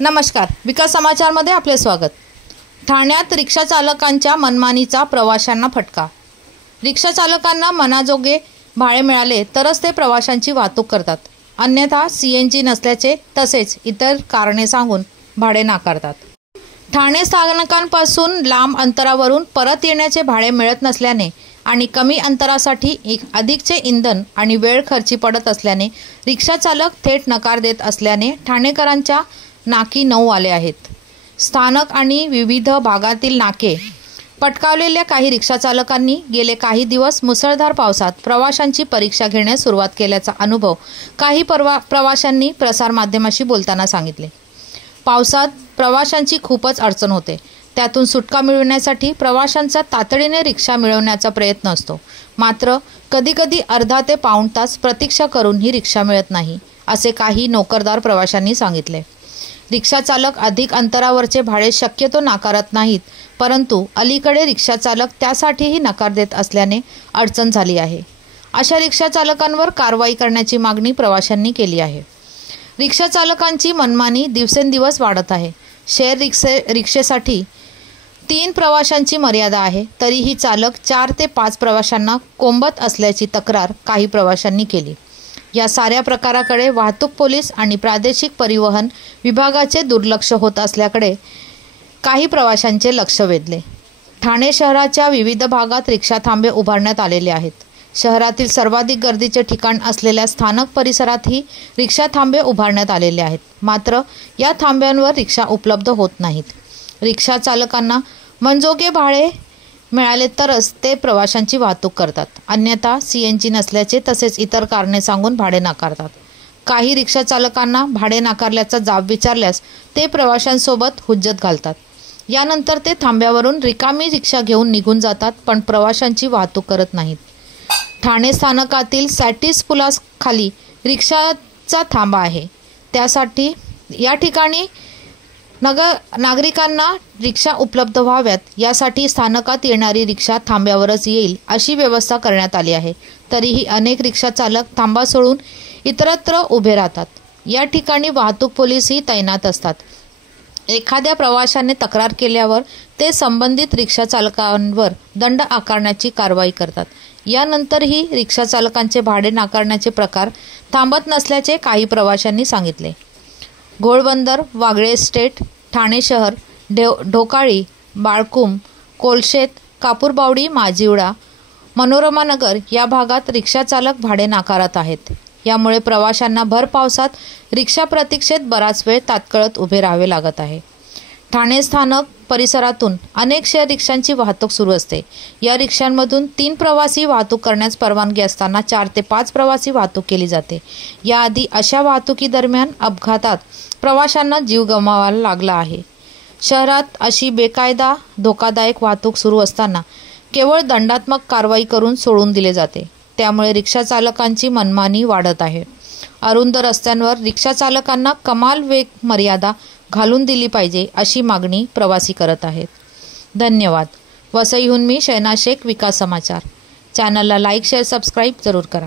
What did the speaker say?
नमस्कार, विकास समाचारमध्ये आपले स्वागत। ठाण्यात रिक्षा चालकांच्या मनमानीचा प्रवाशांना फटका। रिक्षा चालकांना मनाजोगे भाडे मिळाले तरच ते प्रवाशांची वाहतूक करतात, अन्यथा सीएनजी नसल्याचे तसेच इतर कारणे सांगून भाडे नाकारतात। ठाणे स्थानकांपासून लांब अंतरावरून परत येण्याचे भाडे मिळत नसल्याने आणि कमी अंतरासाठी अधिकचे इंधन आणि वेळ खर्ची पडत असल्याने रिक्षा चालक थेट नकार देत असल्याने ठाणेकरांच्या नाकी नऊ आले आहेत। स्थानक आणि विविध भागातील नाके पटकावलेल्या काही रिक्षा चालकांनी गेले काही दिवस मुसळधार पावसात प्रवाशांची परीक्षा घेण्यास सुरुवात केल्याचा अनुभव काही प्रवाशांनी प्रसारमाध्यमांशी बोलताना सांगितले। पावसात प्रवाशांची खूपच अडचण होते, त्यातून सुटका मिळवण्यासाठी प्रवाशांचा तातडीने रिक्षा मिळवण्याचा प्रयत्न असतो, मात्र कधीकधी अर्धा ते पाऊण तास प्रतीक्षा करून ही रिक्षा मिळत नाही, असे काही नोकरदार प्रवाशांनी सांगितले। रिक्षा चालक अधिक अंतरावरचे भाडे शक्यतो नाकारत नाहीत, परंतु अलीकडे रिक्षा चालक त्यासाठीही नकार देत असल्याने अडचण झाली आहे। अशा रिक्षा चालकांवर कारवाई करण्याची मागणी प्रवाशांनी केली आहे। रिक्षा चालकांची मनमानी दिवसेंदिवस वाढत आहे। शेअर रिक्षेसाठी 3 प्रवाशांची मर्यादा आहे, तरीही चालक 4 ते 5 प्रवाशांना कोंबत असल्याची तक्रार काही प्रवाशांनी केली। या साऱ्या प्रकाराकडे वाहतूक पोलीस आणि प्रादेशिक परिवहन विभागाचे दुर्लक्ष होत असल्याकडे काही प्रवाशांचे लक्ष वेधले। ठाणे शहराच्या विविध भागात रिक्षा थांबे उभारण्यात आलेले आहेत। शहरातील सर्वाधिक गर्दीचे ठिकाण असलेल्या स्थानक परिसरातही रिक्षा थांबे उभारण्यात आलेले आहेत, मात्र या थांब्यांवर रिक्षा उपलब्ध होत नाहीत। रिक्षा चालकांना मनजोगे भाडे मिळाले तरच ते प्रवाशांची वाहतूक करतात, अन्यथा सीएनजी नसल्याचे तसेच इतर कारणे सांगून भाडे नाकारतात। काही रिक्षा चालकांना भाडे नाकारल्याचा जाब विचारल्यास ते प्रवाशांसोबत हुज्जत घालतात। यानंतर ते थांब्यावरून रिकामी रिक्षा घेऊन निघून जातात, पण प्रवाशांची वाहतूक करत नाहीत। ठाणे स्थानकातील सॅटिस पुलाखाली रिक्षाचा थांबा आहे, त्यासाठी या ठिकाणी नागरिकांना रिक्षा उपलब्ध व्हाव्यात यासाठी स्थानकात येणारी रिक्षा थांब्यावरच येईल अशी व्यवस्था करण्यात आली आहे। तरीही अनेक रिक्षा चालक थांबा सोडून इतरत्र उभे राहतात। या ठिकाणी वाहतूक पोलीसही तैनात असतात। एखाद्या प्रवाशाने तक्रार केल्यावर ते संबंधित रिक्षा चालकांवर दंड आकारण्याची कारवाई करतात। यानंतरही रिक्षा चालकांचे भाडे नाकारण्याचे प्रकार थांबत नसल्याचे काही प्रवाशांनी सांगितले। घोडबंदर, वागळे एस्टेट, ठाणे शहर, ढोकाळी, बाळकुम, कोलशेत, कापूरबावडी, माजिवडा, मनोरमा नगर या भागात रिक्षा चालक भाडे नाकारत आहेत। यामुळे प्रवाशांना भर पावसात रिक्षा प्रतीक्षेत बराच वेळ ताटकळत उभे राहावे लागत आहे। ठाणे स्थानक परिसरातून अनेक शेअर रिक्षांची वाहतूक सुरू असते। या रिक्षांमधून 3 प्रवासी वाहतूक करण्यास परवानगी असताना 4 ते 5 प्रवासी वाहतूक केली जाते। याआधी अशा वाहतुकीदरम्यान अपघातात प्रवाशांना जीव गमवावा लागला आहे। शहरात अशी बेकायदा धोकादायक वाहतूक सुरू असताना केवळ दंडात्मक कारवाई करून सोडून दिले जाते, त्यामुळे रिक्षा चालकांची मनमानी वाढत आहे। अरुंद रस्त्यांवर रिक्षा चालकांना कमाल वेग मर्यादा घालून दिली पाहिजे अशी मागणी प्रवासी करत आहेत। धन्यवाद। वसईहून मी शैना शेख, विकास समाचार। चॅनलला लाईक, शेअर, सबस्क्राईब जरूर करा।